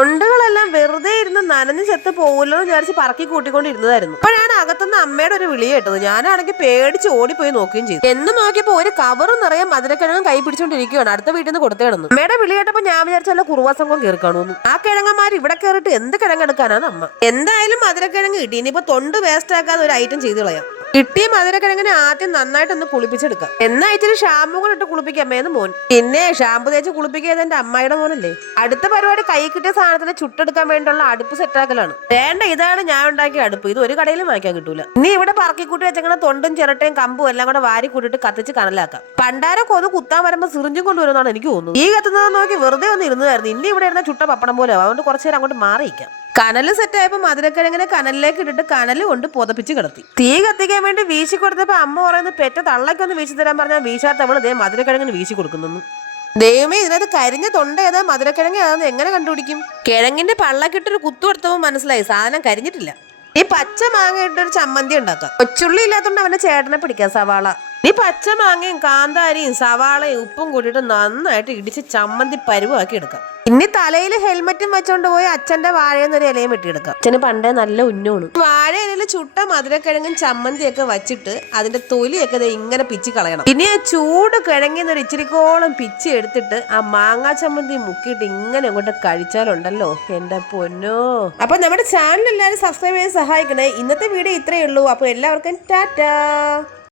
തൊണ്ടുകളെല്ലാം വെറുതെ ഇരുന്ന് നനഞ്ഞ് ചെത്ത് പോകുമല്ലോ എന്ന് വിചാരിച്ച് പറക്കി കൂട്ടിക്കൊണ്ടിരുന്നതായിരുന്നു. അപ്പോഴാണ് അകത്തുനിന്ന് അമ്മയുടെ ഒരു വിളി കേട്ടത്. ഞാനാണെങ്കിൽ പേടിച്ച് ഓടിപ്പോയി നോക്കുകയും ചെയ്തു. എന്ന് നോക്കിയപ്പോൾ ഒരു കവറും നിറയെ മധുരക്കിഴങ്ങും കൈ പിടിച്ചോണ്ടിരിക്കുകയാണ്. അടുത്ത വീട്ടിൽ നിന്ന് കൊടുത്തു കിടന്നു. അമ്മയുടെ വിളി കേട്ടപ്പോൾ ഞാൻ വിചാരിച്ചല്ല കുറുവാസംഘം കയറി കാണുന്നു. ആ കിഴങ്ങന്മാർ ഇവിടെ കയറിയിട്ട് എന്ത് കിഴങ്ങെടുക്കാനാണ് അമ്മ. എന്തായാലും മധുരക്കിഴങ്ങ് കിട്ടി. ഇനിയിപ്പോ തൊണ്ട് വേസ്റ്റ് ആക്കാതെ ഒരു ഐറ്റം ചെയ്ത് കളയാം. കിട്ടിയ മധുരക്കിഴങ്ങിനെ ആദ്യം നന്നായിട്ടൊന്ന് കുളിപ്പിച്ചെടുക്കാം. എന്നാ ഇച്ചിരി ഷാമ്പു കൂടെ ഇട്ട് കുളിപ്പിക്കാമേന്ന് മോൻ. പിന്നെ ഷാമ്പു തേച്ച് കുളിപ്പിക്കാതെ എന്റെ അമ്മായിയുടെ മോനല്ലേ. അടുത്ത പരിപാടി കൈ കിട്ടിയ സാധനത്തിന് ചുട്ടെടുക്കാൻ വേണ്ടിയുള്ള അടുപ്പ് സെറ്റാക്കലാണ്. വേണ്ട, ഇതാണ് ഞാൻ ഉണ്ടാക്കിയ അടുപ്പ്. ഇത് ഒരു കടയിലും വാങ്ങിക്കാൻ കിട്ടൂല. ഇനി ഇവിടെ പറക്കിക്കൂട്ടി വെച്ചങ്ങനെ തൊണ്ടും ചിരട്ടയും കമ്പും എല്ലാം കൂടെ വാരി കൂട്ടിട്ട് കത്തിച്ച് കനലാക്കാം. പണ്ടാരം കൊതു കുത്താൻ വരുമ്പോ സിറിഞ്ചും കൊണ്ടുവരുന്നതാണ് എനിക്ക് തോന്നുന്നു. ഈ കത്തുന്നത് നോക്കി വെറുതെ ഒന്ന് ഇരുന്നതായിരുന്നു. ഇനി ഇവിടെ ഇരുന്ന ചുട്ട പപ്പടം പോലെ. അതുകൊണ്ട് കുറച്ചു നേരം അങ്ങോട്ട് മാറിയിക്കാം. കനല് സെറ്റായപ്പോ മധുരക്കിഴങ്ങിനെ കനലിലേക്ക് ഇട്ടിട്ട് കനല് കൊണ്ട് പുതപ്പിച്ച് കിടത്തി. തീ കത്തിക്കാൻ വേണ്ടി വീശി കൊടുത്തപ്പോ അമ്മ പറയുന്നത് പെറ്റ തള്ളക്കൊന്ന് വീശി തരാൻ പറഞ്ഞാൽ വീശാത്തവള് ദേ മധുരക്കിഴങ്ങിന് വീശി കൊടുക്കുന്നു. ദൈവമേ, ഇതിനകത്ത് കരിഞ്ഞ തൊണ്ട ഏതാ മധുരക്കിഴങ്ങ് ഏതാന്ന് എങ്ങനെ കണ്ടുപിടിക്കും? കിഴങ്ങിന്റെ പള്ളക്കിട്ടൊരു കുത്തു കൊടുത്തപ്പോൾ മനസ്സിലായി സാധനം കരിഞ്ഞിട്ടില്ല. ഈ പച്ച മാങ്ങ ഇട്ടൊരു ചമ്മന്തി ഉണ്ടാക്കാം. കൊച്ചുള്ളി ഇല്ലാത്തോണ്ട് അവന്റെ ചേട്ടനെ പിടിക്കാം. സവാള, ഈ പച്ച മാങ്ങയും കാന്താരിയും സവാളയും ഉപ്പും കൂട്ടിയിട്ട് നന്നായിട്ട് ഇടിച്ച് ചമ്മന്തി പരുവാക്കി എടുക്കാം. ഇനി തലയിൽ ഹെൽമറ്റും വെച്ചോണ്ട് പോയി അച്ഛന്റെ വാഴയെന്നൊരു ഇലയും വെട്ടിയെടുക്കാം. അച്ഛന് പണ്ടേ നല്ല ഉന്നോണ്. വാഴ ഇലയിൽ ചുട്ട മധുരക്കിഴങ്ങും ചമ്മന്തിയൊക്കെ വെച്ചിട്ട് അതിന്റെ തൊലിയൊക്കെ ഇങ്ങനെ പിച്ചി കളയണം. ഇനി ആ ചൂട് കിഴങ്ങിന്നൊരു ഇച്ചിരിക്കോളം പിച്ചി എടുത്തിട്ട് ആ മാങ്ങാ ചമ്മന്തി മുക്കിയിട്ട് ഇങ്ങനെ അങ്ങോട്ട് കഴിച്ചാലുണ്ടല്ലോ എന്റെ പൊന്നോ. അപ്പൊ നമ്മുടെ ചാനൽ എല്ലാവരും സബ്സ്ക്രൈബ് ചെയ്യാൻ സഹായിക്കണേ. ഇന്നത്തെ വീഡിയോ ഇത്രയേ ഉള്ളൂ. അപ്പൊ എല്ലാവർക്കും ടാറ്റാ.